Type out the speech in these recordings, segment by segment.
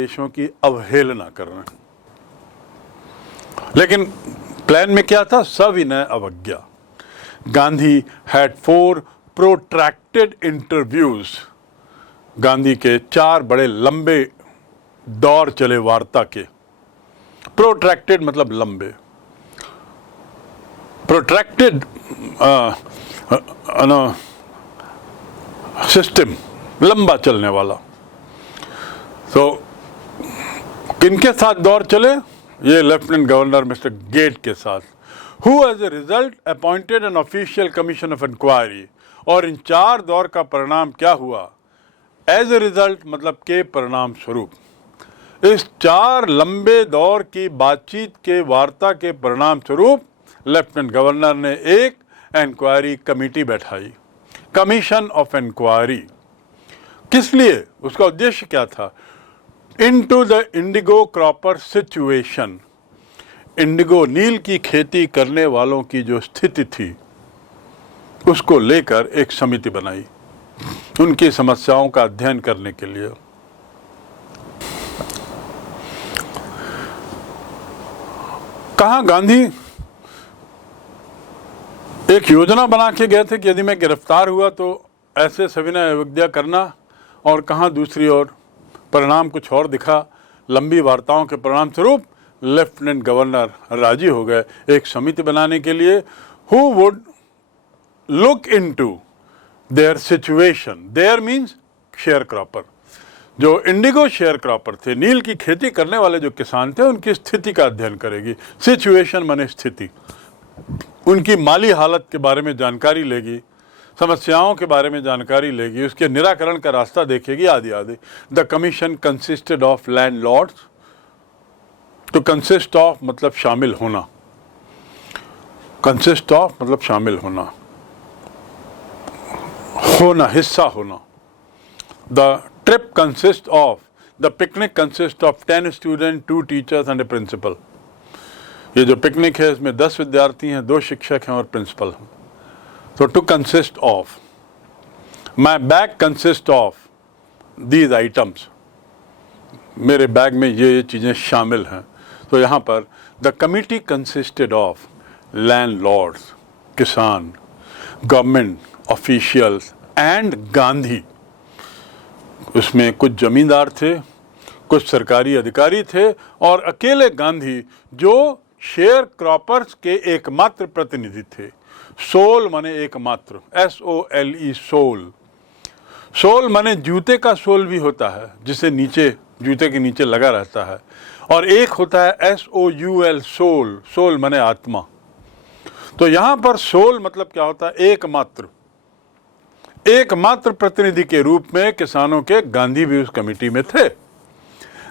देशों की अवहेलना कर रहे हैं। लेकिन प्लान में क्या था? सविनय अवज्ञा। Gandhi had 4 protracted interviews. Gandhi के 4 बड़े लंबे दौर चले वार्ता के। प्रोट्रैक्टेड मतलब लंबे, प्रोट्रैक्टेड सिस्टम, लंबा चलने वाला। तो किनके साथ दौर चले? ये लेफ्टिनेंट गवर्नर मिस्टर गेट के साथ, who as a result appointed an official commission of inquiry. और इन 4 दौर का परिणाम क्या हुआ? एज ए रिजल्ट मतलब के परिणाम स्वरूप, इस 4 लंबे दौर की बातचीत के वार्ता के परिणाम स्वरूप लेफ्टिनेंट गवर्नर ने एक इंक्वायरी कमेटी बैठाई, कमीशन ऑफ इंक्वायरी। किस लिए? उसका उद्देश्य क्या था? Into the indigo cropper situation. Indigo नील की खेती करने वालों की जो स्थिति थी उसको लेकर एक समिति बनाई, उनकी समस्याओं का अध्ययन करने के लिए। कहाँ गांधी एक योजना बना के गए थे कि यदि मैं गिरफ्तार हुआ तो ऐसे सविनय अवज्ञा करना, और कहाँ दूसरी ओर परिणाम कुछ और दिखा। लंबी वार्ताओं के परिणाम स्वरूप लेफ्टिनेंट गवर्नर राजी हो गए एक समिति बनाने के लिए, who would look into their situation. Their means sharecropper, जो इंडिगो शेयर क्रॉपर थे, नील की खेती करने वाले जो किसान थे, उनकी स्थिति का अध्ययन करेगी। सिचुएशन माने स्थिति, उनकी माली हालत के बारे में जानकारी लेगी, समस्याओं के बारे में जानकारी लेगी, उसके निराकरण का रास्ता देखेगी, आदि आदि। The commission consisted of landlords. तो कंसिस्ट ऑफ मतलब शामिल होना, कंसिस्ट ऑफ मतलब शामिल होना, होना, हिस्सा होना। The trip consist of, the picnic consist of 10 student, 2 teachers and a principal. ये जो पिकनिक है इसमें 10 विद्यार्थी हैं, 2 शिक्षक हैं और प्रिंसिपल हैं। तो to consist of, my bag consist of these items. मेरे बैग में ये चीज़ें शामिल हैं। तो यहाँ पर the committee consisted of landlords, किसान, गवर्नमेंट ऑफिशियल्स एंड गांधी। उसमें कुछ जमींदार थे, कुछ सरकारी अधिकारी थे और अकेले गांधी जो शेयर क्रॉपर्स के एकमात्र प्रतिनिधि थे। सोल माने एकमात्र, SOLE, सोल। सोल माने जूते का सोल भी होता है, जिसे नीचे जूते के नीचे लगा रहता है, और एक होता है SOUL, सोल। सोल माने आत्मा। तो यहां पर सोल मतलब क्या होता है? एकमात्र। एकमात्र प्रतिनिधि के रूप में किसानों के गांधी भी उस कमेटी में थे।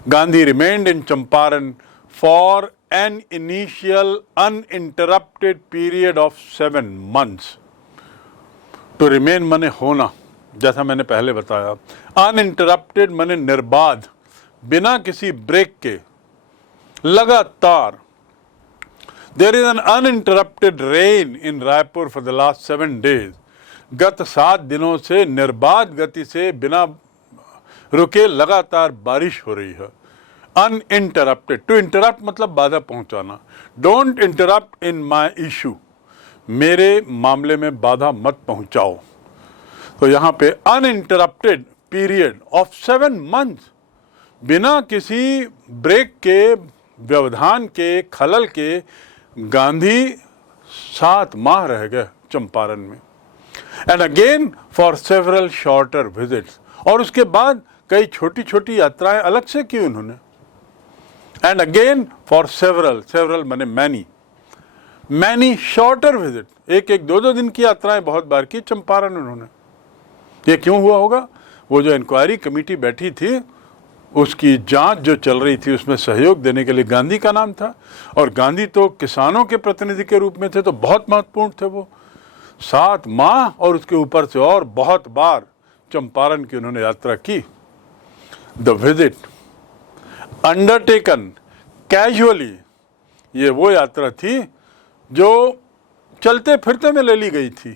Gandhi remained in Champaran for an initial uninterrupted period of 7 months. To remain माने होना, जैसा मैंने पहले बताया। uninterrupted माने निर्बाध, बिना किसी ब्रेक के, लगातार। There is an uninterrupted rain in Raipur for the last 7 days. गत 7 दिनों से निर्बाध गति से बिना रुके लगातार बारिश हो रही है। अनइंटरप्टेड, टू इंटरप्ट मतलब बाधा पहुंचाना। Don't interrupt in my issue, मेरे मामले में बाधा मत पहुंचाओ। तो यहाँ पे अनइंटरप्टेड पीरियड ऑफ 7 मंथ्स, बिना किसी ब्रेक के, व्यवधान के, खलल के गांधी 7 माह रह गए चंपारण में। And again for several shorter visits, और उसके बाद कई छोटी छोटी यात्राएं अलग से की उन्होंने। And again for several, several माने मैनी, मैनी शॉर्टर विजिट, एक एक 2-2 दिन की यात्राएं बहुत बार की चंपारण उन्होंने। ये क्यों हुआ होगा? वो जो इंक्वायरी कमेटी बैठी थी उसकी जांच जो चल रही थी उसमें सहयोग देने के लिए गांधी का नाम था, और गांधी तो किसानों के प्रतिनिधि के रूप में थे, तो बहुत महत्वपूर्ण थे वो। 7 माह और उसके ऊपर से और बहुत बार चंपारण की उन्होंने यात्रा की। द विजिट अंडरटेकन कैजुअली, ये वो यात्रा थी जो चलते फिरते में ले ली गई थी,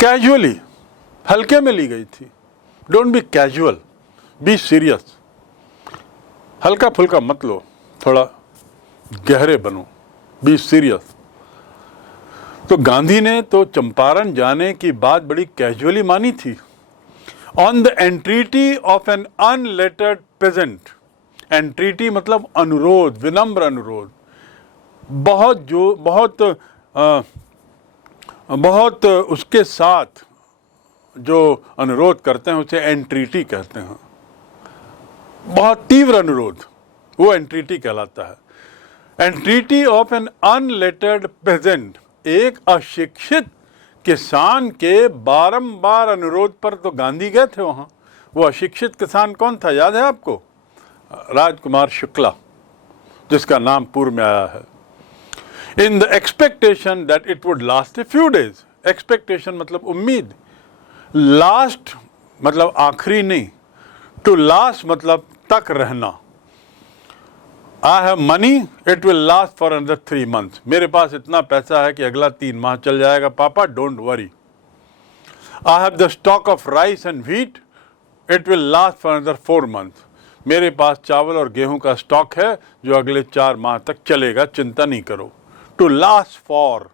कैजुअली, हल्के में ली गई थी। Don't be casual, be serious, हल्का फुल्का मत लो, थोड़ा गहरे बनो, बी सीरियस। तो गांधी ने तो चंपारण जाने की बात बड़ी कैजुअली मानी थी। On the entreaty of an unlettered peasant, entreaty मतलब अनुरोध, विनम्र अनुरोध, बहुत उसके साथ जो अनुरोध करते हैं उसे एंट्रीटी कहते हैं। बहुत तीव्र अनुरोध, वो एंट्रीटी कहलाता है। एंट्रीटी ऑफ एन अनलेटर्ड पेजेंट, एक अशिक्षित किसान के बारंबार अनुरोध पर तो गांधी गए थे वहां। वो अशिक्षित किसान कौन था, याद है आपको? राजकुमार शुक्ला, जिसका नाम पूर्व में आया है। In the expectation that it would last a few days, expectation मतलब उम्मीद, लास्ट मतलब आखिरी नहीं, टू लास्ट मतलब तक रहना। I have money, it will last for another 3 months, मेरे पास इतना पैसा है कि अगला 3 माह चल जाएगा पापा, don't worry. I have the stock of rice and wheat, it will last for another 4 months, मेरे पास चावल और गेहूं का स्टॉक है जो अगले 4 माह तक चलेगा, चिंता नहीं करो। टू लास्ट फॉर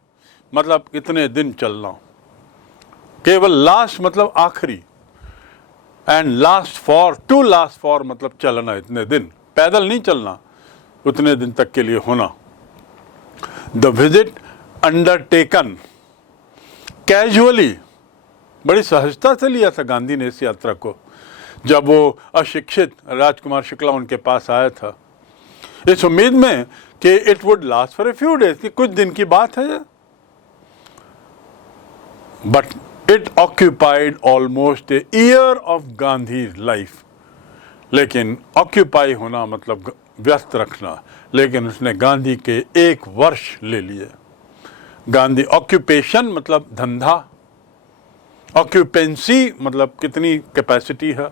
मतलब कितने दिन चलना, केवल लास्ट मतलब आखिरी, and last for, to last for मतलब चलना इतने दिन, पैदल नहीं चलना, उतने दिन तक के लिए होना। द विजिट अंडरटेकन कैजुअली, बड़ी सहजता से लिया था गांधी ने इस यात्रा को। जब वो अशिक्षित राजकुमार शुक्ला उनके पास आया था, इस उम्मीद में कि it would last for a few days, कि कुछ दिन की बात है। But it occupied almost a year of Gandhi life, लेकिन ऑक्यूपाई होना मतलब व्यस्त रखना, लेकिन उसने गांधी के 1 वर्ष ले लिए। गांधी, ऑक्यूपेशन मतलब धंधा, ऑक्यूपेंसी मतलब कितनी कैपेसिटी है,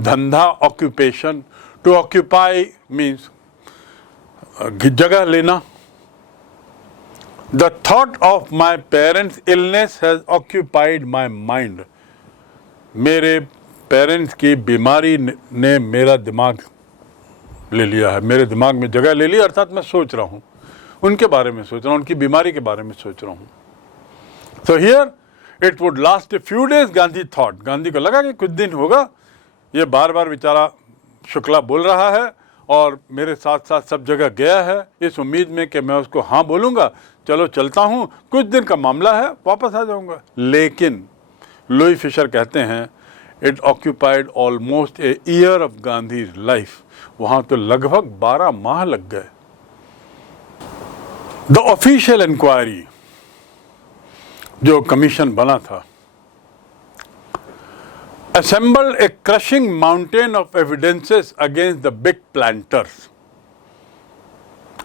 धंधा ऑक्यूपेशन। टू ऑक्यूपाई मीन्स जगह लेना। The thought of my parents illness has occupied my mind, मेरे पेरेंट्स की बीमारी ने मेरा दिमाग ले लिया है, मेरे दिमाग में जगह ले ली, अर्थात मैं सोच रहा हूँ उनके बारे में, सोच रहा हूँ उनकी बीमारी के बारे में सोच रहा हूँ। So here it would last a few days, Gandhi thought, Gandhi को लगा कि कुछ दिन होगा। ये बार बार बेचारा शुक्ला बोल रहा है और मेरे साथ साथ सब जगह गया है, इस उम्मीद में कि मैं उसको हाँ बोलूँगा, चलो चलता हूँ, कुछ दिन का मामला है, वापस आ जाऊँगा। लेकिन लुई फिशर कहते हैं it occupied almost a year of Gandhi life, वहाँ तो लगभग 12 माह लग गए। द ऑफिशियल इंक्वायरी, जो कमीशन बना था, assembled a crushing mountain of evidences against the big planters.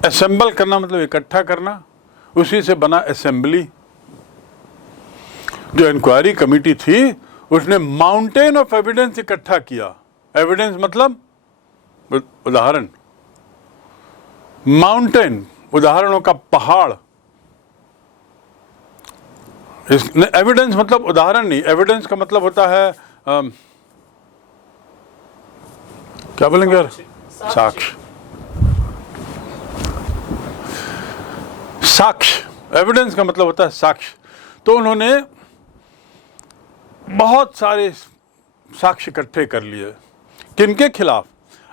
assemble करना मतलब इकट्ठा करना, उसी से बना असेंबली। जो इंक्वायरी कमेटी थी उसने माउंटेन ऑफ एविडेंस इकट्ठा किया। एविडेंस मतलब उदाहरण, माउंटेन उदाहरणों का पहाड़। एविडेंस मतलब उदाहरण नहीं, एविडेंस का मतलब होता है क्या बोलेंगे यार, साक्ष्य। साक्ष्य, एविडेंस का मतलब होता है साक्ष्य। तो उन्होंने बहुत सारे साक्ष्य इकट्ठे कर लिए। किनके खिलाफ?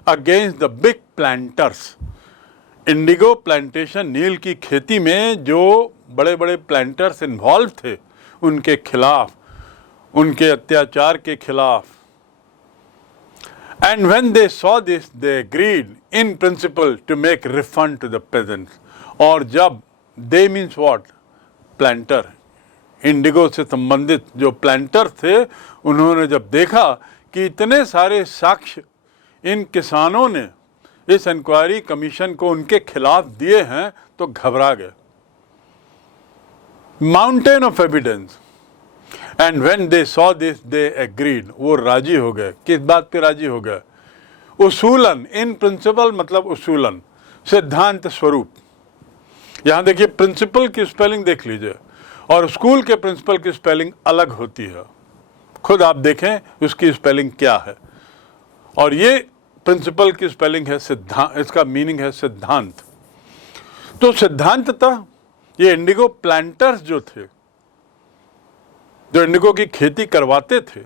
Against the big planters. Indigo plantation, नील की खेती में जो बड़े बड़े प्लांटर्स इन्वॉल्व थे उनके खिलाफ, उनके अत्याचार के खिलाफ। And when they saw this, they agreed in principle to make refund to the peasants. और जब they means what? Planter, Indigo से संबंधित जो प्लांटर थे, उन्होंने जब देखा कि इतने सारे साक्ष्य इन किसानों ने इस इंक्वायरी कमीशन को उनके खिलाफ दिए हैं, तो घबरा गए। Mountain of evidence. And when they saw this they agreed, वो राजी हो गए। किस बात पे राजी हो गए? उसूलन, इन प्रिंसिपल मतलब उसूलन, सिद्धांत स्वरूप। यहां देखिए प्रिंसिपल की स्पेलिंग देख लीजिए, और स्कूल के प्रिंसिपल की स्पेलिंग अलग होती है। खुद आप देखें उसकी स्पेलिंग क्या है। और ये प्रिंसिपल की स्पेलिंग है सिद्धांत, इसका मीनिंग है सिद्धांत। तो सिद्धांततः ये इंडिगो प्लांटर्स जो थे, जो इंडिगो की खेती करवाते थे,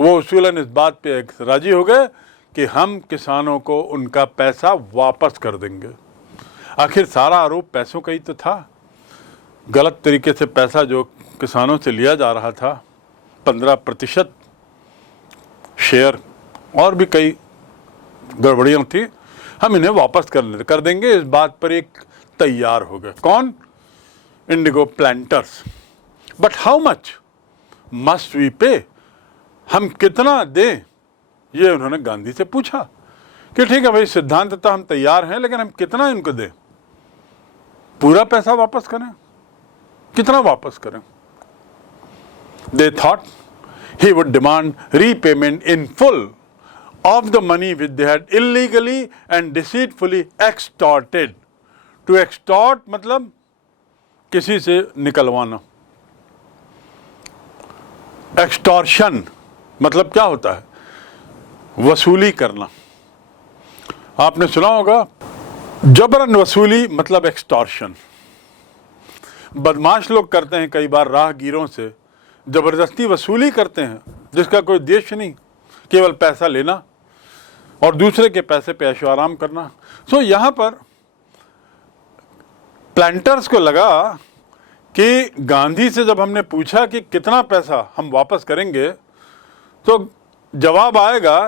वो उसूलन इस बात पे राजी हो गए कि हम किसानों को उनका पैसा वापस कर देंगे। आखिर सारा आरोप पैसों का ही तो था। गलत तरीके से पैसा जो किसानों से लिया जा रहा था, 15% शेयर और भी कई गड़बड़ियाँ थी, हम इन्हें वापस कर देंगे। इस बात पर एक तैयार हो गए। कौन? Indigo planters. But how much must we pay? हम कितना दें? ये उन्होंने गांधी से पूछा कि ठीक है भाई, सिद्धांततः हम तैयार हैं, लेकिन हम कितना इनको दें? पूरा पैसा वापस करें? कितना वापस करें? They thought he would demand repayment in full of the money which they had illegally and deceitfully extorted. To extort मतलब किसी से निकलवाना। Extortion मतलब क्या होता है? वसूली करना। आपने सुना होगा, जबरन वसूली मतलब एक्सटॉर्शन। बदमाश लोग करते हैं कई बार, राहगीरों से जबरदस्ती वसूली करते हैं, जिसका कोई उद्देश्य नहीं, केवल पैसा लेना और दूसरे के पैसे पे ऐशो आराम करना। सो यहाँ पर प्लांटर्स को लगा कि गांधी से जब हमने पूछा कि कितना पैसा हम वापस करेंगे, तो जवाब आएगा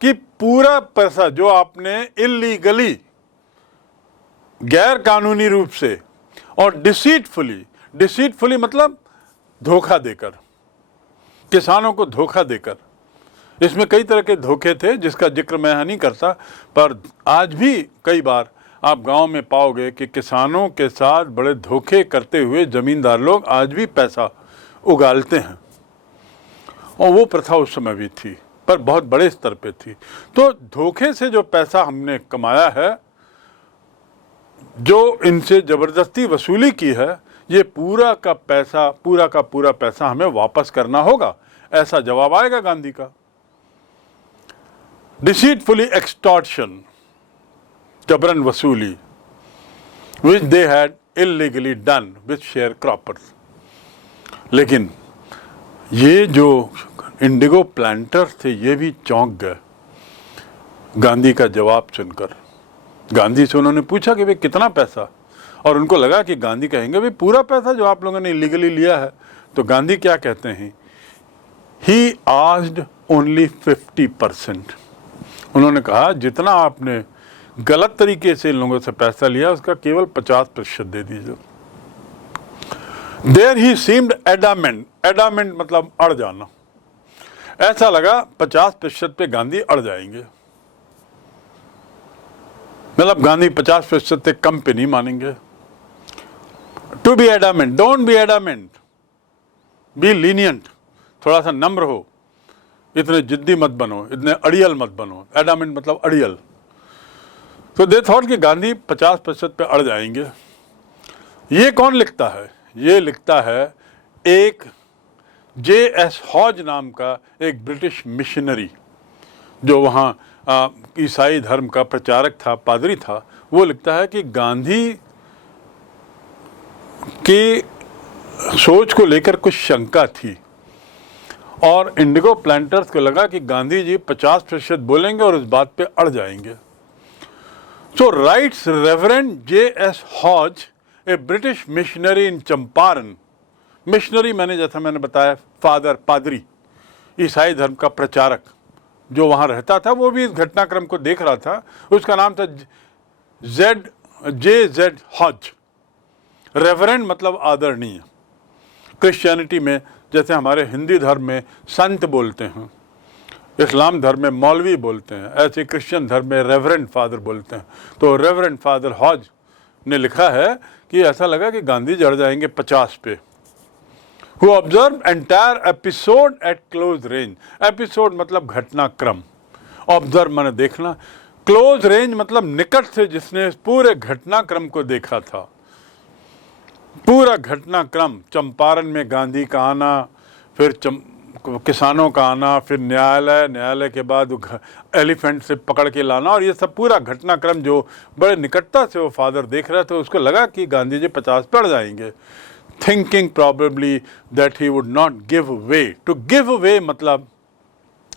कि पूरा पैसा जो आपने इलीगली, गैर कानूनी रूप से और डिसीटफुली मतलब धोखा देकर, किसानों को धोखा देकर। इसमें कई तरह के धोखे थे जिसका जिक्र मैं यहाँ नहीं करता, पर आज भी कई बार आप गांव में पाओगे कि किसानों के साथ बड़े धोखे करते हुए जमींदार लोग आज भी पैसा उगालते हैं। और वो प्रथा उस समय भी थी, पर बहुत बड़े स्तर पे थी। तो धोखे से जो पैसा हमने कमाया है, जो इनसे जबरदस्ती वसूली की है, ये पूरा का पूरा पैसा हमें वापस करना होगा, ऐसा जवाब आएगा गांधी का। डिसीटफुली एक्सटॉर्शन, जबरन वसूली, which they had illegally done with share croppers. लेकिन ये जो इंडिगो प्लांटर्स थे, ये भी चौंक गए गांधी का जवाब सुनकर। गांधी से उन्होंने पूछा कि भाई कितना पैसा, और उनको लगा कि गांधी कहेंगे भाई पूरा पैसा जो आप लोगों ने इलीगली लिया है। तो गांधी क्या कहते हैं? He asked only 50%। उन्होंने कहा जितना आपने गलत तरीके से इन लोगों से पैसा लिया, उसका केवल 50% दे दीजिए। There he seemed adamant. Adamant मतलब अड़ जाना। ऐसा लगा 50% पे गांधी अड़ जाएंगे, मतलब गांधी 50% से कम पे नहीं मानेंगे। To be adamant, don't be adamant, be lenient, थोड़ा सा नम्र हो, इतने जिद्दी मत बनो, इतने अड़ियल मत बनो। एडामेंट मतलब अड़ियल। तो दे थॉट कि गांधी 50% पे अड़ जाएंगे। ये कौन लिखता है? ये लिखता है एक J.S. हॉज नाम का एक ब्रिटिश मिशनरी, जो वहाँ ईसाई धर्म का प्रचारक था, पादरी था। वो लिखता है कि गांधी की सोच को लेकर कुछ शंका थी, और इंडिगो प्लांटर्स को लगा कि गांधी जी 50% बोलेंगे और उस बात पे अड़ जाएंगे। So rights reverend J.S. हॉज, ए ब्रिटिश मिशनरी इन चंपारण। मिशनरी जैसा मैंने बताया, फादर, पादरी, ईसाई धर्म का प्रचारक जो वहाँ रहता था, वो भी इस घटनाक्रम को देख रहा था। उसका नाम था J.Z. हॉज। रेवरेंड मतलब आदरणीय। क्रिश्चियनिटी में जैसे हमारे हिंदी धर्म में संत बोलते हैं, इस्लाम धर्म में मौलवी बोलते हैं, ऐसे क्रिश्चियन धर्म में रेवरेंड फादर बोलते हैं। तो रेवरेंड फादर हॉज ने लिखा है कि ऐसा लगा कि गांधी जड़ जाएंगे 50 पे। Who observed entire episode at close range. Episode मतलब घटनाक्रम, ऑब्जर्व माने देखना, क्लोज रेंज मतलब निकट से जिसने पूरे घटनाक्रम को देखा था। पूरा घटनाक्रम, चंपारण में गांधी का आना, फिर किसानों का आना, फिर न्यायालय के बाद एलिफेंट से पकड़ के लाना, और ये सब पूरा घटनाक्रम जो बड़े निकटता से वो फादर देख रहे थे, उसको लगा कि गांधी जी 50 पड़ जाएंगे, thinking probably that he would not give way. To give way मतलब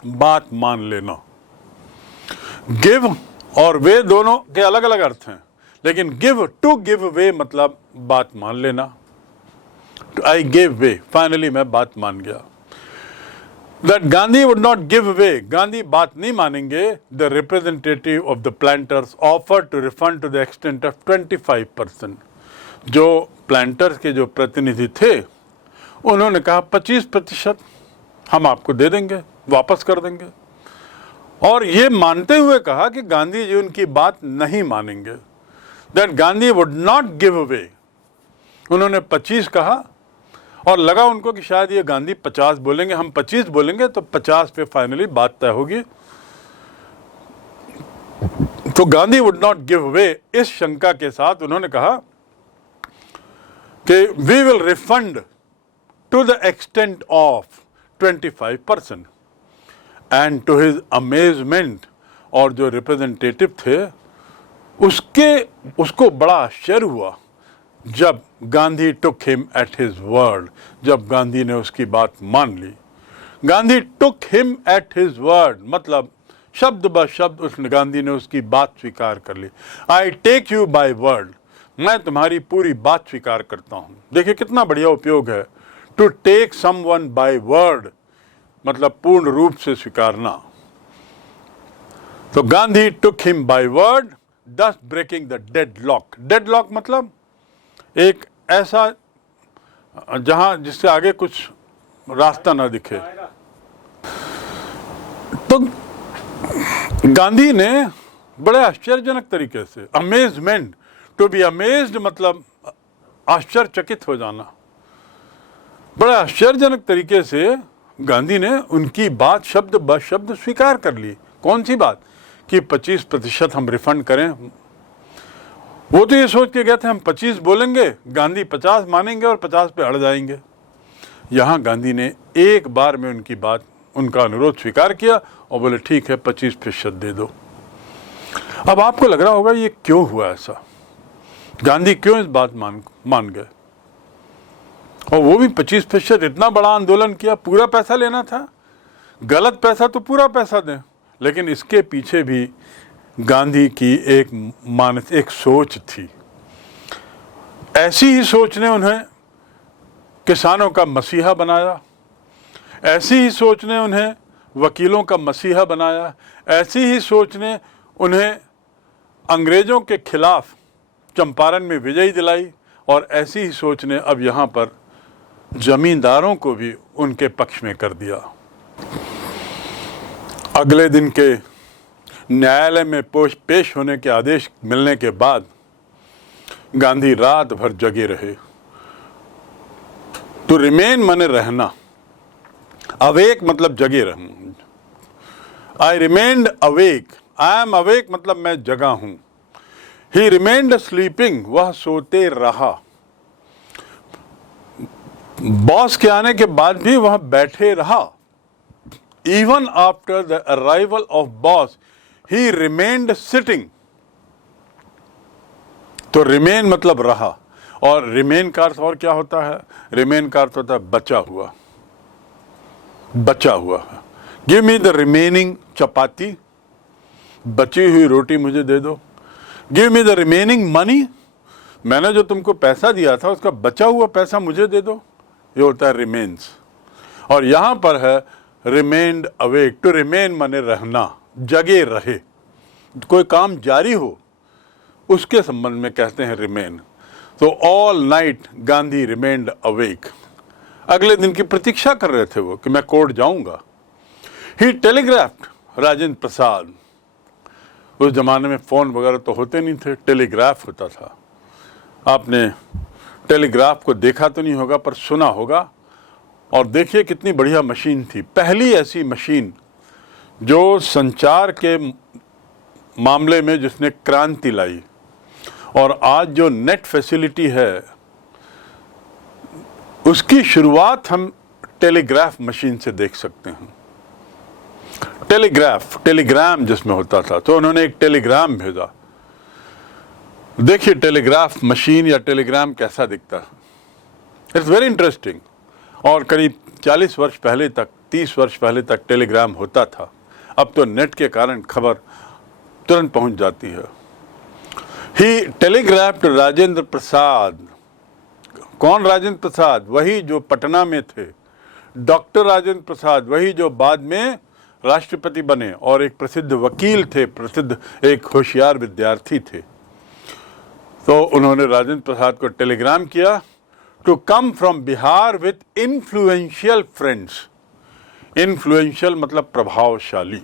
बात मान लेना। गिव और वे दोनों के अलग अलग अर्थ हैं, लेकिन टू गिव वे मतलब बात मान लेना। आई गेव वे, फाइनली मैं बात मान गया। That Gandhi would not give way, Gandhi बात नहीं मानेंगे। The representative of the planters offered to refund to the extent of 25%। जो प्लांटर्स के जो प्रतिनिधि थे उन्होंने कहा 25% हम आपको दे देंगे, वापस कर देंगे, और ये मानते हुए कहा कि गांधी जी उनकी बात नहीं मानेंगे। That Gandhi would not give way, उन्होंने 25 कहा, और लगा उनको कि शायद ये गांधी 50 बोलेंगे, हम 25 बोलेंगे तो 50 पे फाइनली बात तय होगी। तो Gandhi would not give way, इस शंका के साथ उन्होंने कहा कि we will refund to the extent of 25%। And to his amazement, और जो रिप्रेजेंटेटिव थे उसको बड़ा आश्चर्य हुआ जब Gandhi took him at his word, जब गांधी ने उसकी बात मान ली। Gandhi took him at his word मतलब शब्द ब शब्द उस गांधी ने उसकी बात स्वीकार कर ली। I take you by word, मैं तुम्हारी पूरी बात स्वीकार करता हूं। देखिए कितना बढ़िया उपयोग है। To take someone by word मतलब पूर्ण रूप से स्वीकारना। तो Gandhi took him by word, thus breaking the deadlock. Deadlock मतलब एक ऐसा जहां जिससे आगे कुछ रास्ता ना दिखे। तो गांधी ने बड़े आश्चर्यजनक तरीके से, अमेजमेंट, टू बी अमेज्ड मतलब आश्चर्यचकित हो जाना, बड़े आश्चर्यजनक तरीके से गांधी ने उनकी बात शब्द ब शब्द स्वीकार कर ली। कौन सी बात? कि 25% हम रिफंड करें। वो तो ये सोच के गए थे हम 25 बोलेंगे, गांधी 50 मानेंगे और 50 पे अड़ जाएंगे। यहाँ गांधी ने एक बार में उनकी बात, उनका अनुरोध स्वीकार किया और बोले ठीक है 25% दे दो। अब आपको लग रहा होगा ये क्यों हुआ ऐसा, गांधी क्यों इस बात मान गए, और वो भी 25%। इतना बड़ा आंदोलन किया, पूरा पैसा लेना था, गलत पैसा तो पूरा पैसा दें। लेकिन इसके पीछे भी गांधी की एक सोच थी। ऐसी ही सोच ने उन्हें किसानों का मसीहा बनाया, ऐसी ही सोच ने उन्हें वकीलों का मसीहा बनाया, ऐसी ही सोच ने उन्हें अंग्रेज़ों के खिलाफ चंपारण में विजय दिलाई, और ऐसी ही सोच ने अब यहाँ पर जमींदारों को भी उनके पक्ष में कर दिया। अगले दिन के न्यायालय में पेश होने के आदेश मिलने के बाद गांधी रात भर जगे रहे। टू रिमेन माने रहना, अवेक मतलब जगे रहना। आई remained awake, I am awake मतलब मैं जगा हूं। ही रिमेन्ड स्लीपिंग, वह सोते रहा। बॉस के आने के बाद भी वह बैठे रहा। Even after the arrival of boss he remained sitting. तो रिमेन मतलब रहा, और रिमेन का अर्थ और क्या होता है? रिमेन का अर्थ होता है बचा हुआ, बचा हुआ। गिव मी द रिमेनिंग चपाती, बची हुई रोटी मुझे दे दो। Give me the remaining money, मैंने जो तुमको पैसा दिया था उसका बचा हुआ पैसा मुझे दे दो। ये होता है रिमेन्स। और यहां पर है रिमेन्ड अवेक। टू रिमेन माने रहना, जगे रहे, कोई काम जारी हो उसके संबंध में कहते हैं रिमेन। तो all night Gandhi remained awake. अगले दिन की प्रतीक्षा कर रहे थे वो कि मैं कोर्ट जाऊंगा। ही टेलीग्राफ्ड राजेंद्र प्रसाद। उस जमाने में फोन वगैरह तो होते नहीं थे, टेलीग्राफ होता था। आपने टेलीग्राफ को देखा तो नहीं होगा पर सुना होगा। और देखिए कितनी बढ़िया मशीन थी, पहली ऐसी मशीन जो संचार के मामले में जिसने क्रांति लाई। और आज जो नेट फैसिलिटी है उसकी शुरुआत हम टेलीग्राफ मशीन से देख सकते हैं। टेलीग्राम जिसमें होता था, तो उन्होंने एक टेलीग्राम भेजा। देखिए टेलीग्राफ मशीन या टेलीग्राम कैसा दिखता है। It's very interesting. और करीब 40 वर्ष पहले तक, 30 वर्ष पहले तक टेलीग्राम होता था। अब तो नेट के कारण खबर तुरंत पहुंच जाती है। ही टेलीग्राफ्ड राजेंद्र प्रसाद। कौन राजेंद्र प्रसाद? वही जो पटना में थे, डॉक्टर राजेंद्र प्रसाद, वही जो बाद में राष्ट्रपति बने और एक प्रसिद्ध वकील थे, प्रसिद्ध एक होशियार विद्यार्थी थे। तो उन्होंने राजेंद्र प्रसाद को टेलीग्राम किया to come from Bihar with influential friends. Influential मतलब प्रभावशाली,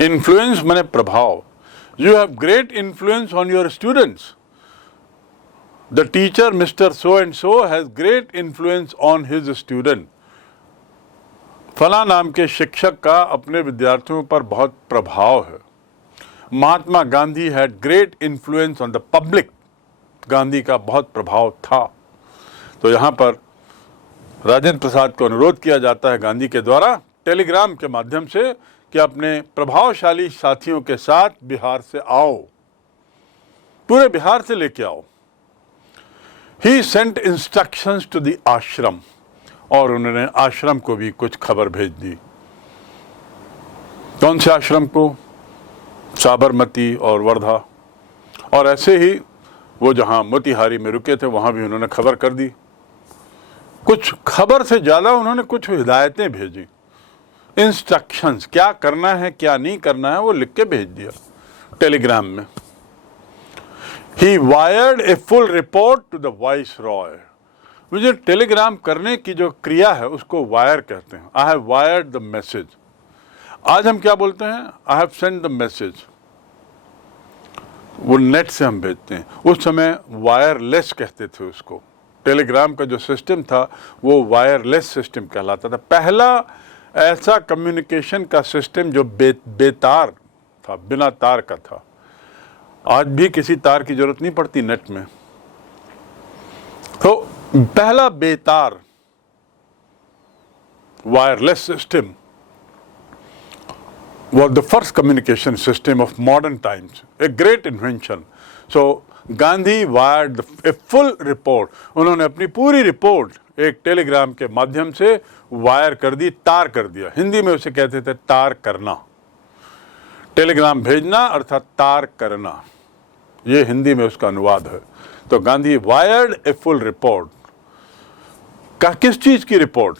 इन्फ्लुएंस माने प्रभाव। You have great influence on your students. The teacher mister so and so has great influence on his student. फला नाम के शिक्षक का अपने विद्यार्थियों पर बहुत प्रभाव है। Mahatma Gandhi had great influence on the public. Gandhi का बहुत प्रभाव था। तो यहाँ पर राजेंद्र प्रसाद को अनुरोध किया जाता है गांधी के द्वारा टेलीग्राम के माध्यम से कि अपने प्रभावशाली साथियों के साथ बिहार से आओ, पूरे बिहार से लेके आओ। ही सेंट इंस्ट्रक्शंस टू द आश्रम। और उन्होंने आश्रम को भी कुछ खबर भेज दी। कौन से आश्रम को? साबरमती और वर्धा। और ऐसे ही वो जहां मोतिहारी में रुके थे वहां भी उन्होंने खबर कर दी। कुछ खबर से ज़्यादा उन्होंने कुछ हिदायतें भेजी, इंस्ट्रक्शंस, क्या करना है क्या नहीं करना है वो लिख के भेज दिया टेलीग्राम में। He wired a full report to the viceroy. मुझे टेलीग्राम करने की जो क्रिया है उसको वायर कहते हैं। I have wired the message. आज हम क्या बोलते हैं? I have send the message. वो नेट से हम भेजते हैं। उस समय वायरलेस कहते थे उसको। टेलीग्राम का जो सिस्टम था वो वायरलेस सिस्टम कहलाता था। पहला ऐसा कम्युनिकेशन का सिस्टम जो बेतार था, बिना तार का था। आज भी किसी तार की जरूरत नहीं पड़ती नेट में। तो पहला बेतार wireless system was the first communication system of modern times, a great invention. So Gandhi wired a full report. उन्होंने अपनी पूरी रिपोर्ट एक टेलीग्राम के माध्यम से वायर कर दी, तार कर दिया। हिंदी में उसे कहते थे तार करना। टेलीग्राम भेजना अर्थात तार करना, ये हिंदी में उसका अनुवाद है। तो Gandhi wired a full report. किस चीज की रिपोर्ट?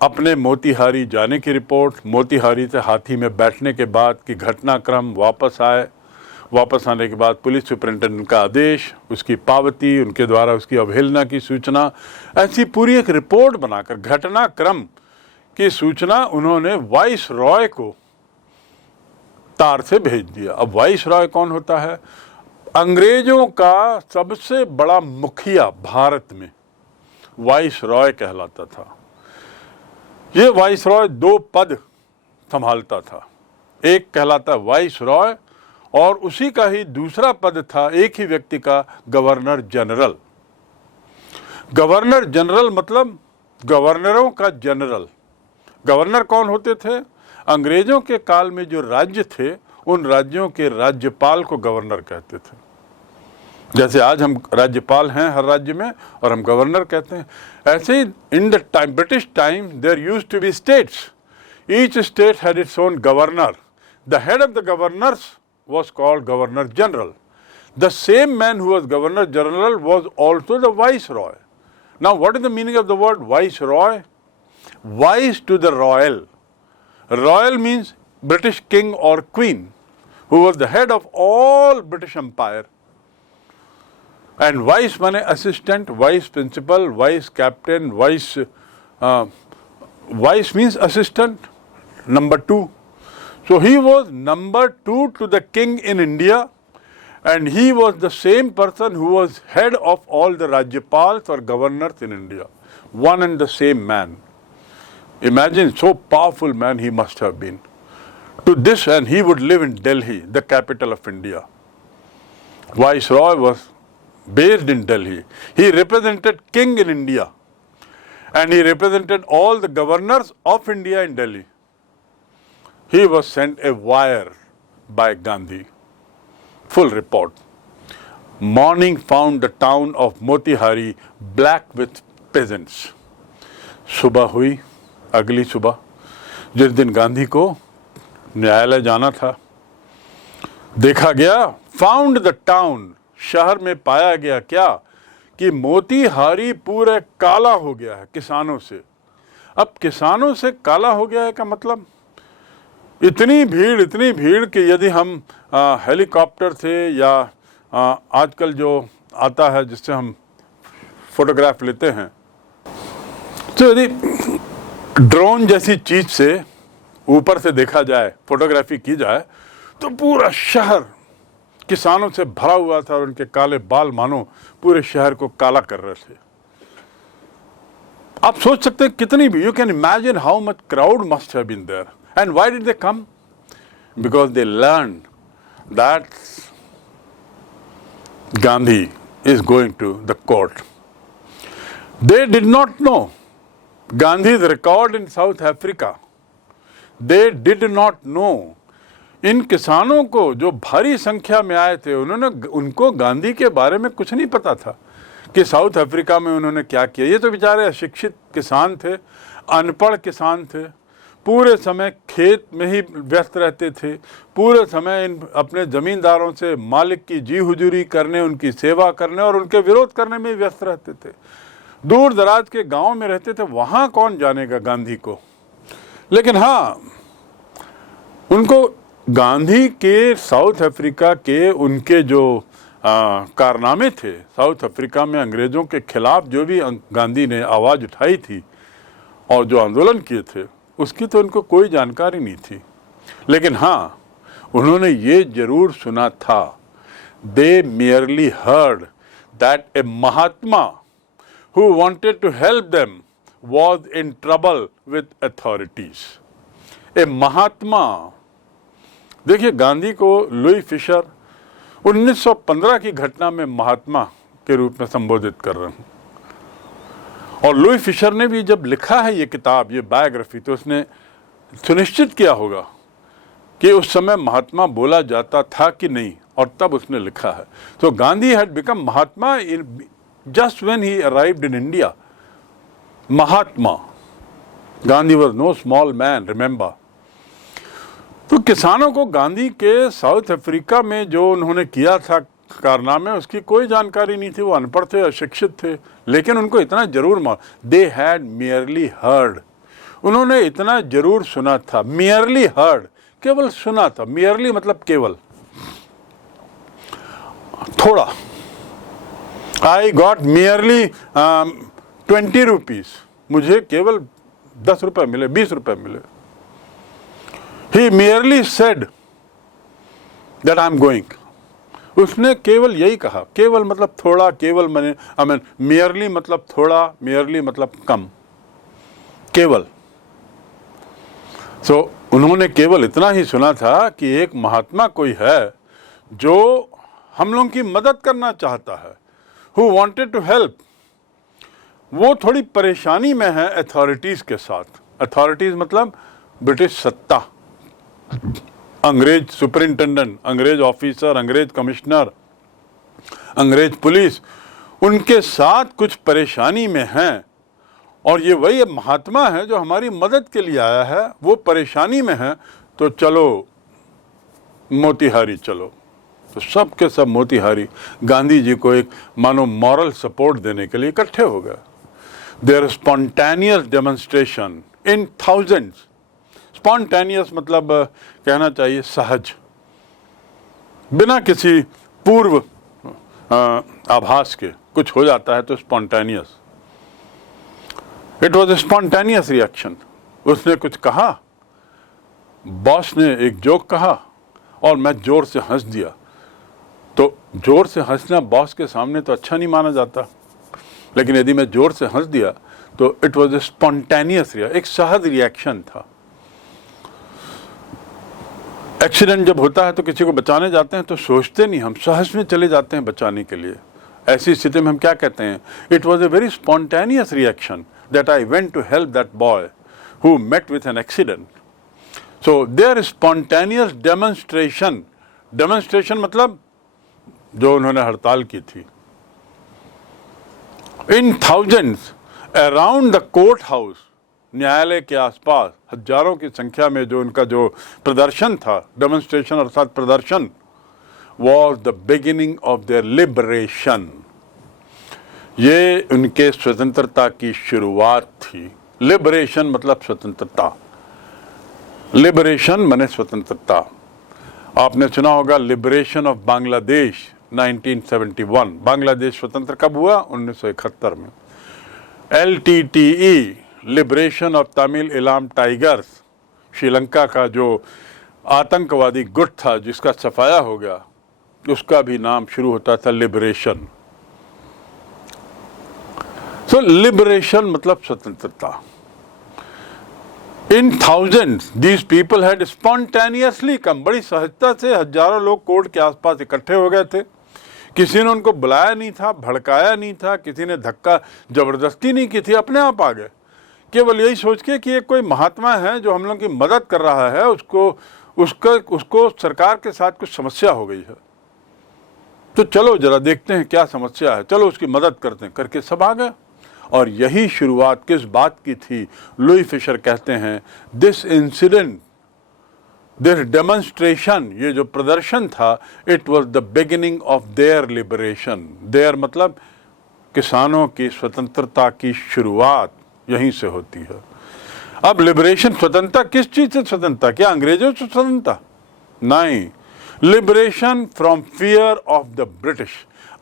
अपने मोतिहारी जाने की रिपोर्ट, मोतिहारी से हाथी में बैठने के बाद की घटनाक्रम, वापस आए, वापस आने के बाद पुलिस सुपरिटेंडेंट का आदेश, उसकी पावती, उनके द्वारा उसकी अवहेलना की सूचना, ऐसी पूरी एक रिपोर्ट बनाकर घटनाक्रम की सूचना उन्होंने वाइस रॉय को तार से भेज दिया। अब वाइस रॉय कौन होता है? अंग्रेजों का सबसे बड़ा मुखिया भारत में वाइस रॉय कहलाता था। ये वाइस रॉय दो पद संभालता था, एक कहलाता वाइस रॉय और उसी का ही दूसरा पद था एक ही व्यक्ति का, गवर्नर जनरल। गवर्नर जनरल मतलब गवर्नरों का जनरल। गवर्नर कौन होते थे? अंग्रेजों के काल में जो राज्य थे उन राज्यों के राज्यपाल को गवर्नर कहते थे। जैसे आज हम राज्यपाल हैं हर राज्य में और हम गवर्नर कहते हैं, ऐसे ही in the time British time there used to be states. Each state had its own governor. The head of the governors was called Governor General. The same man who was Governor General was also the Viceroy. Now what is the meaning of the word Viceroy? Vice to the royal. Royal means British king or queen, who was the head of all British Empire. And vice means assistant, vice principal, vice captain, vice means assistant, number 2. So he was number 2 to the king in India, and he was the same person who was head of all the Rajyapals or governors in India. One and the same man. Imagine, so powerful man he must have been. To this, and he would live in Delhi, the capital of India. Viceroy was based in Delhi. He represented king in India. and he represented all the governors of India in Delhi. He was sent a wire by Gandhi. Full report. Morning found the town of Motihari black with peasants. सुबह हुई, अगली सुबह, जिस दिन गांधी को न्यायालय जाना था, देखा गया, फाउंड द टाउन, शहर में पाया गया क्या कि मोतीहारी पूरा काला हो गया है किसानों से। अब किसानों से काला हो गया है का मतलब इतनी भीड़ कि यदि हम हेलीकॉप्टर से या आजकल जो आता है जिससे हम फोटोग्राफ लेते हैं, तो यदि ड्रोन जैसी चीज से ऊपर से देखा जाए, फोटोग्राफी की जाए, तो पूरा शहर किसानों से भरा हुआ था और उनके काले बाल मानो पूरे शहर को काला कर रहे थे। आप सोच सकते हैं कितनी भी, you can imagine how much crowd must have been there. And why did they come? Because they learn that Gandhi is going to the court. They did not know Gandhi's record in South Africa. They did not know. इन किसानों को जो भारी संख्या में आए थे, उनको गांधी के बारे में कुछ नहीं पता था कि साउथ अफ्रीका में उन्होंने क्या किया। ये तो बेचारे अशिक्षित किसान थे, अनपढ़ किसान थे, पूरे समय खेत में ही व्यस्त रहते थे, पूरे समय इन अपने ज़मींदारों से मालिक की जी हुजूरी करने, उनकी सेवा करने और उनके विरोध करने में व्यस्त रहते थे। दूर दराज के गांव में रहते थे, वहाँ कौन जानेगा गांधी को। लेकिन हाँ, उनको गांधी के साउथ अफ्रीका के उनके जो कारनामे थे, साउथ अफ्रीका में अंग्रेज़ों के खिलाफ जो भी गांधी ने आवाज़ उठाई थी और जो आंदोलन किए थे, उसकी तो उनको कोई जानकारी नहीं थी। लेकिन हाँ, उन्होंने ये जरूर सुना था, दे merely heard that a Mahatma who wanted to help them was in trouble with authorities. A महात्मा, देखिए गांधी को लुई फिशर 1915 की घटना में महात्मा के रूप में संबोधित कर रहे हैं। और लुई फिशर ने भी जब लिखा है ये किताब, ये बायोग्राफी, तो उसने सुनिश्चित किया होगा कि उस समय महात्मा बोला जाता था कि नहीं, और तब उसने लिखा है। तो Gandhi had become Mahatma just when he arrived in India. Mahatma, Gandhi was know small man, remember. तो किसानों को गांधी के साउथ अफ्रीका में जो उन्होंने किया था कारनामे, उसकी कोई जानकारी नहीं थी। वो अनपढ़ थे, अशिक्षित थे, लेकिन उनको इतना जरूर दे हैड मियरली हर्ड, उन्होंने इतना जरूर सुना था। मियरली हर्ड, केवल सुना था। मियरली मतलब केवल, थोड़ा। आई गॉट मियरली 20 रुपीज, मुझे केवल 10 रुपए मिले, 20 रुपए मिले। He merely said that I am going, उसने केवल यही कहा। केवल मतलब थोड़ा, केवल मैंने मियरली मतलब थोड़ा, मियरली मतलब कम, केवल। सो उन्होंने केवल इतना ही सुना था कि एक महात्मा कोई है जो हम लोगों की मदद करना चाहता है, हु वांटेड टू हेल्प। वो थोड़ी परेशानी में है अथॉरिटीज के साथ। अथॉरिटीज मतलब ब्रिटिश सत्ता, अंग्रेज सुपरिंटेंडेंट, अंग्रेज ऑफिसर, अंग्रेज कमिश्नर, अंग्रेज पुलिस, उनके साथ कुछ परेशानी में हैं। और ये वही महात्मा है जो हमारी मदद के लिए आया है, वो परेशानी में है, तो चलो मोतीहारी चलो। तो सब के सब मोतीहारी गांधी जी को एक मानो मॉरल सपोर्ट देने के लिए इकट्ठे हो गए। Their spontaneous demonstration in thousands. Spontaneous मतलब कहना चाहिए सहज, बिना किसी पूर्व आभास के कुछ हो जाता है तो spontaneous. It was A spontaneous reaction. उसने कुछ कहा, बॉस ने एक जोक कहा और मैं जोर से हंस दिया। तो जोर से हंसना बॉस के सामने तो अच्छा नहीं माना जाता, लेकिन यदि मैं जोर से हंस दिया तो it was A spontaneous reaction, एक सहज रिएक्शन था। एक्सीडेंट जब होता है तो किसी को बचाने जाते हैं तो सोचते नहीं, हम सहज में चले जाते हैं बचाने के लिए। ऐसी स्थिति में हम क्या कहते हैं? It was a very spontaneous reaction that I went to help that boy who met with an accident. So their spontaneous demonstration, demonstration मतलब जो उन्होंने हड़ताल की थी, in thousands around the court house, न्यायालय के आसपास हजारों की संख्या में जो उनका जो प्रदर्शन था, डेमोन्स्ट्रेशन अर्थात प्रदर्शन, was the beginning of their liberation. ये उनके स्वतंत्रता की शुरुआत थी. लिबरेशन मतलब स्वतंत्रता, लिबरेशन माने स्वतंत्रता. आपने सुना होगा लिबरेशन ऑफ बांग्लादेश 1971. बांग्लादेश स्वतंत्र कब हुआ? 1971 में. LTTE liberation of Tamil Ilam tigers, Sri Lanka का जो आतंकवादी गुट था जिसका सफाया हो गया, उसका भी नाम शुरू होता था लिबरेशन. सो लिबरेशन मतलब स्वतंत्रता. In thousands these people had spontaneously come, बड़ी सहजता से हजारों लोग कोर्ट के आसपास इकट्ठे हो गए थे. किसी ने उनको बुलाया नहीं था, भड़काया नहीं था, किसी ने धक्का जबरदस्ती नहीं की थी, अपने आप आ गए, केवल यही सोच के कि ये कोई महात्मा है जो हम लोग की मदद कर रहा है, उसको सरकार के साथ कुछ समस्या हो गई है, तो चलो जरा देखते हैं क्या समस्या है, चलो उसकी मदद करते हैं, करके सब आ गए. और यही शुरुआत किस बात की थी? लुई फिशर कहते हैं दिस इंसिडेंट, दिस डेमोन्स्ट्रेशन, ये जो प्रदर्शन था, it was the beginning of their liberation. Their मतलब किसानों की स्वतंत्रता की शुरुआत यहीं से होती है. अब लिबरेशन, स्वतंत्रता किस चीज से स्वतंत्रता? क्या अंग्रेजों से स्वतंत्रता? नहीं, liberation from fear of the British,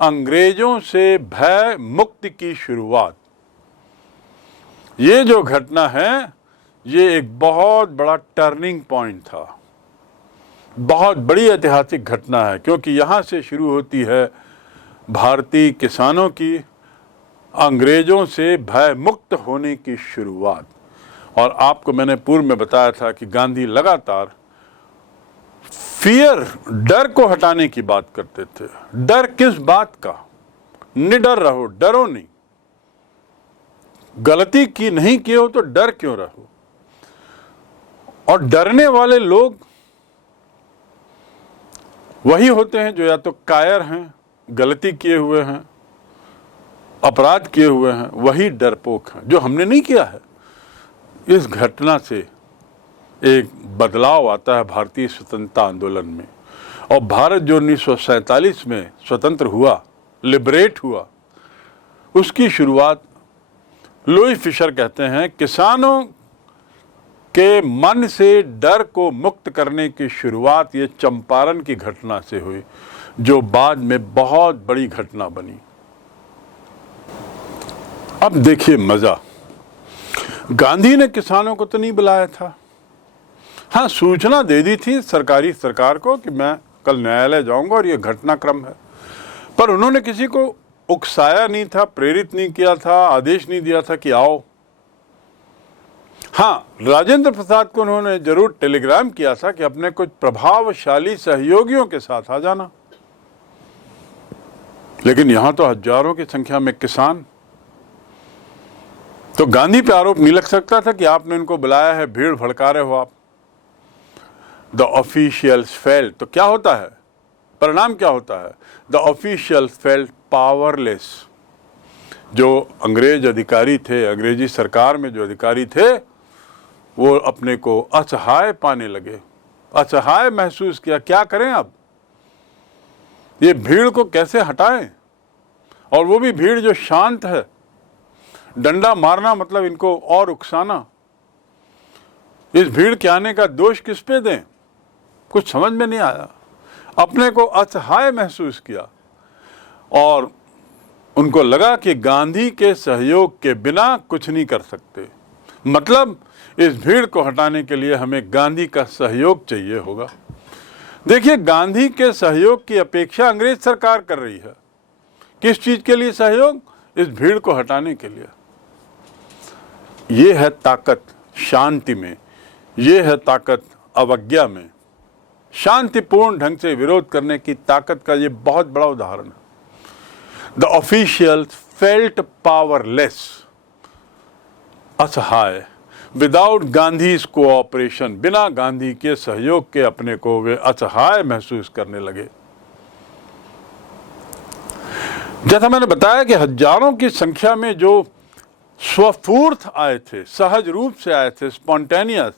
अंग्रेजों से भय मुक्ति की शुरुआत. ये जो घटना है ये एक बहुत बड़ा टर्निंग पॉइंट था, बहुत बड़ी ऐतिहासिक घटना है, क्योंकि यहां से शुरू होती है भारतीय किसानों की अंग्रेजों से भय मुक्त होने की शुरुआत. और आपको मैंने पूर्व में बताया था कि गांधी लगातार फियर, डर को हटाने की बात करते थे. डर किस बात का? निडर रहो, डरो नहीं. गलती की नहीं किए हो तो डर क्यों रहो? और डरने वाले लोग वही होते हैं जो या तो कायर हैं, गलती किए हुए हैं, अपराध किए हुए हैं, वही डरपोक हैं, जो हमने नहीं किया है. इस घटना से एक बदलाव आता है भारतीय स्वतंत्रता आंदोलन में. और भारत जो 1947 में स्वतंत्र हुआ, लिबरेट हुआ, उसकी शुरुआत लुई फिशर कहते हैं किसानों के मन से डर को मुक्त करने की शुरुआत ये चंपारण की घटना से हुई, जो बाद में बहुत बड़ी घटना बनी. अब देखिए मजा, गांधी ने किसानों को तो नहीं बुलाया था. हाँ, सूचना दे दी थी सरकार को कि मैं कल न्यायालय जाऊंगा और ये घटनाक्रम है, पर उन्होंने किसी को उकसाया नहीं था, प्रेरित नहीं किया था, आदेश नहीं दिया था कि आओ. हाँ, राजेंद्र प्रसाद को उन्होंने जरूर टेलीग्राम किया था कि अपने कुछ प्रभावशाली सहयोगियों के साथ आ जाना. लेकिन यहां तो हजारों की संख्या में किसान, तो गांधी पे आरोप नहीं लग सकता था कि आपने उनको बुलाया है, भीड़ भड़का रहे हो आप. द ऑफिशियल्स फेल्ट, तो क्या होता है, परिणाम क्या होता है? The officials felt powerless. जो अंग्रेज अधिकारी थे, अंग्रेजी सरकार में जो अधिकारी थे, वो अपने को असहाय पाने लगे, असहाय महसूस किया. क्या करें अब, ये भीड़ को कैसे हटाएं? और वो भी भीड़ जो शांत है. डंडा मारना मतलब इनको और उकसाना. इस भीड़ के आने का दोष किस पे दें? कुछ समझ में नहीं आया. अपने को असहाय महसूस किया और उनको लगा कि गांधी के सहयोग के बिना कुछ नहीं कर सकते. मतलब इस भीड़ को हटाने के लिए हमें गांधी का सहयोग चाहिए होगा. देखिए, गांधी के सहयोग की अपेक्षा अंग्रेज सरकार कर रही है. किस चीज के लिए सहयोग? इस भीड़ को हटाने के लिए. ये है ताकत शांति में, ये है ताकत अवज्ञा में. शांतिपूर्ण ढंग से विरोध करने की ताकत का ये बहुत बड़ा उदाहरण है. द ऑफिशियल्स फेल्ट पावरलेस, असहाय, विदाउट गांधीज कोऑपरेशन, बिना गांधी के सहयोग के अपने को वे असहाय महसूस करने लगे। जैसा मैंने बताया कि हजारों की संख्या में जो स्वफूर्त आए थे, सहज रूप से आए थे, स्पॉन्टेनियस,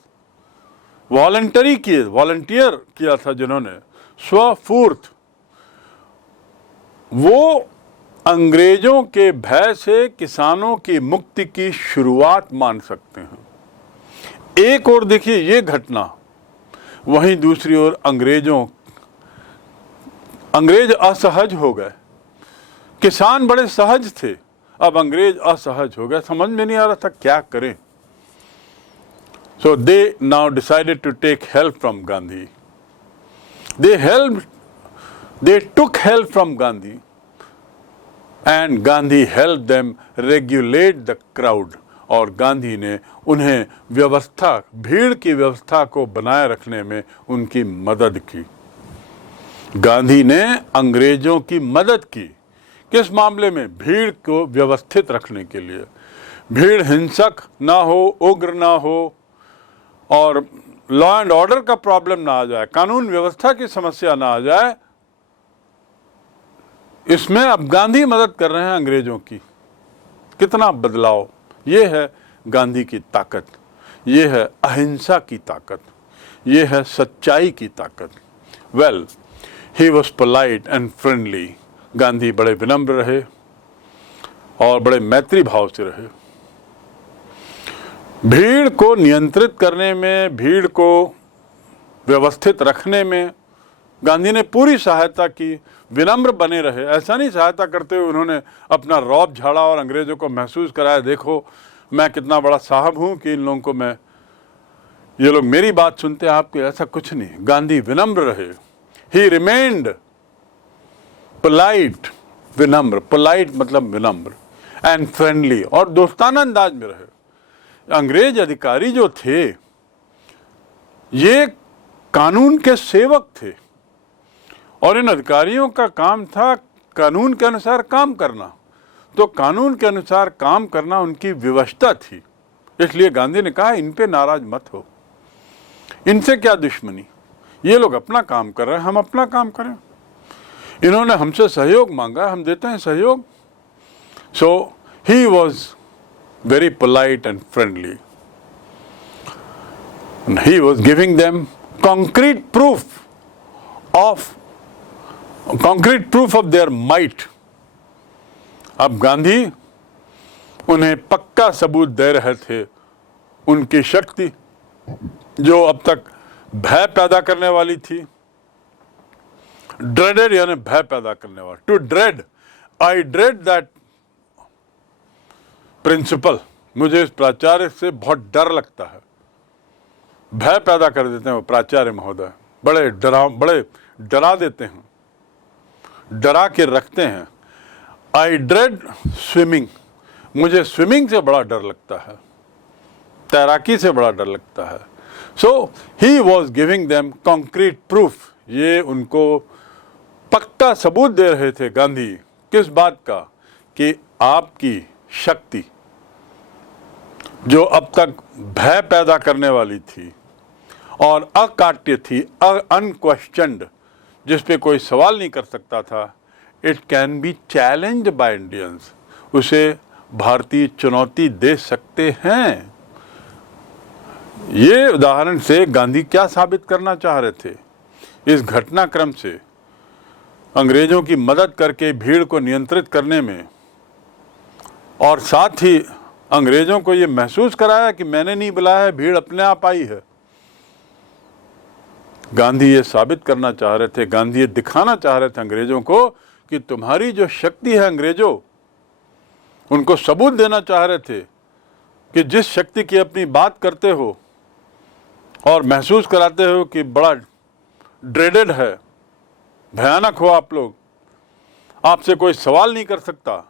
वॉलंटियर किया था जिन्होंने, स्वफूर्त, वो अंग्रेजों के भय से किसानों की मुक्ति की शुरुआत मान सकते हैं। एक ओर देखिए ये घटना, वहीं दूसरी ओर अंग्रेज असहज हो गए। किसान बड़े सहज थे, अब अंग्रेज असहज हो गए, समझ में नहीं आ रहा था क्या करें। So they now decided to take help from Gandhi. They took help from Gandhi, and Gandhi helped them regulate the crowd. और गांधी ने उन्हें व्यवस्था, भीड़ की व्यवस्था को बनाए रखने में उनकी मदद की। गांधी ने अंग्रेजों की मदद की, किस मामले में? भीड़ को व्यवस्थित रखने के लिए। भीड़ हिंसक ना हो, उग्र ना हो, और लॉ एंड ऑर्डर का प्रॉब्लम ना आ जाए, कानून व्यवस्था की समस्या ना आ जाए, इसमें अब गांधी मदद कर रहे हैं अंग्रेजों की। कितना बदलाव! ये है गांधी की ताकत, ये है अहिंसा की ताकत, ये है सच्चाई की ताकत। Well, he was polite and friendly. Gandhi बड़े विनम्र रहे और बड़े मैत्री भाव से रहे। भीड़ को नियंत्रित करने में, भीड़ को व्यवस्थित रखने में गांधी ने पूरी सहायता की। विनम्र बने रहे, ऐसा नहीं सहायता करते हुए उन्होंने अपना रौब झाड़ा और अंग्रेजों को महसूस कराया, देखो मैं कितना बड़ा साहब हूं कि इन लोगों को ये लोग मेरी बात सुनते हैं, आपके। ऐसा कुछ नहीं। गांधी विनम्र रहे। ही रिमेन्ड पोलाइट, विनम्र, पोलाइट मतलब विनम्र, एंड फ्रेंडली, और दोस्ताना अंदाज में रहे। अंग्रेज अधिकारी जो थे ये कानून के सेवक थे, और इन अधिकारियों का काम था कानून के अनुसार काम करना। तो कानून के अनुसार काम करना उनकी विवशता थी। इसलिए गांधी ने कहा इन पे नाराज मत हो, इनसे क्या दुश्मनी, ये लोग अपना काम कर रहे हैं, हम अपना काम करें। इन्होंने हमसे सहयोग मांगा, हम देते हैं सहयोग। So he was very polite and friendly. And he was giving them concrete proof of their might. अब गांधी उन्हें पक्का सबूत दे रहे थे उनकी शक्ति, जो अब तक भय पैदा करने वाली थी। dreaded यानी भय पैदा करने वाला। To dread, I dread that principal, मुझे इस प्राचार्य से बहुत डर लगता है। भय पैदा कर देते हैं वो प्राचार्य महोदय, बड़े डरा देते हैं, डरा के रखते हैं। आई ड्रेड स्विमिंग, मुझे स्विमिंग से बड़ा डर लगता है, तैराकी से बड़ा डर लगता है। So he was giving them concrete proof, ये उनको पक्का सबूत दे रहे थे गांधी। किस बात का? कि आपकी शक्ति जो अब तक भय पैदा करने वाली थी और अकाट्य थी, अनक्वेश्चन्ड, जिस पे कोई सवाल नहीं कर सकता था, it can be challenged by Indians, उसे भारतीय चुनौती दे सकते हैं। ये उदाहरण से गांधी क्या साबित करना चाह रहे थे? इस घटनाक्रम से अंग्रेजों की मदद करके भीड़ को नियंत्रित करने में, और साथ ही अंग्रेजों को ये महसूस कराया कि मैंने नहीं बुलाया है, भीड़ अपने आप आई है। गांधी ये साबित करना चाह रहे थे, गांधी ये दिखाना चाह रहे थे अंग्रेजों को कि तुम्हारी जो शक्ति है, अंग्रेजों उनको सबूत देना चाह रहे थे कि जिस शक्ति की अपनी बात करते हो और महसूस कराते हो कि बड़ा ड्रेडेड है, भयानक हो आप लोग, आपसे कोई सवाल नहीं कर सकता,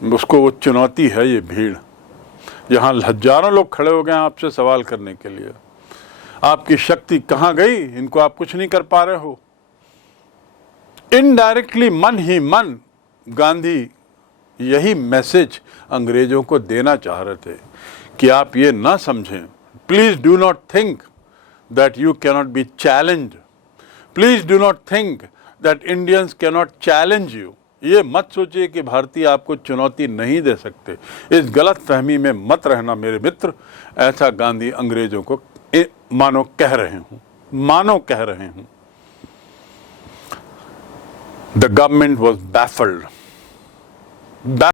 उसको वो चुनौती है ये भीड़। यहाँ हजारों लोग खड़े हो गए हैं आपसे सवाल करने के लिए, आपकी शक्ति कहाँ गई, इनको आप कुछ नहीं कर पा रहे हो। इनडायरेक्टली मन ही मन गांधी यही मैसेज अंग्रेजों को देना चाह रहे थे कि आप ये ना समझें, please do not think that you cannot be challenged, please do not think that Indians cannot challenge you. ये मत सोचिए कि भारतीय आपको चुनौती नहीं दे सकते। इस गलत फहमी में मत रहना मेरे मित्र। ऐसा गांधी अंग्रेजों को मानो कह रहे हूं। The government was baffled.